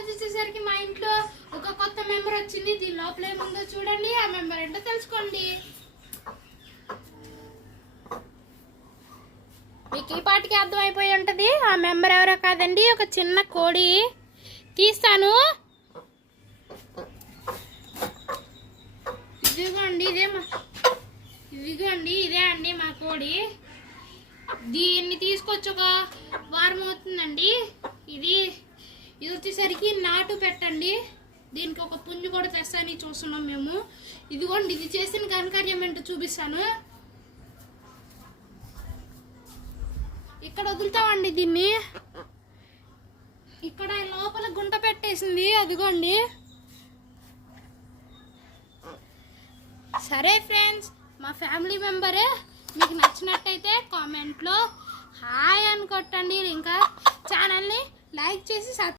రోజు వచ్చేసరికి మా ఇంట్లో ఒక కొత్త మెంబర్ వచ్చింది. దీని లోపల ఏముందో చూడండి, ఆ మెంబర్ ఏంటో తెలుసుకోండి. మీకు ఈ పాటికి అర్థమైపోయి ఉంటుంది ఆ మెంబర్ ఎవరో కాదండి, ఒక చిన్న కోడి. తీస్తాను. ఇదిగోండి ఇదే అండి మా కోడి. దీన్ని తీసుకొచ్చి ఒక వారం అవుతుందండి. ఇది వచ్చేసరికి నాటు పెట్టండి. దీనికి ఒక పుంజు కూడా తెస్తానని చూస్తున్నాం మేము. ఇదిగోండి, ఇది చేసిన ఘనకార్యం ఏంటో చూపిస్తాను. ఇక్కడ వదులుతామండి దీన్ని. ఇక్కడ లోపల గుంట పెట్టేసింది, అదిగోండి. సరే ఫ్రెండ్స్, మా ఫ్యామిలీ మెంబరే. మీకు నచ్చినట్టయితే కామెంట్లో హాయ్ అని కొట్టండి. ఇంకా ఛానల్ని లైక్ చేసి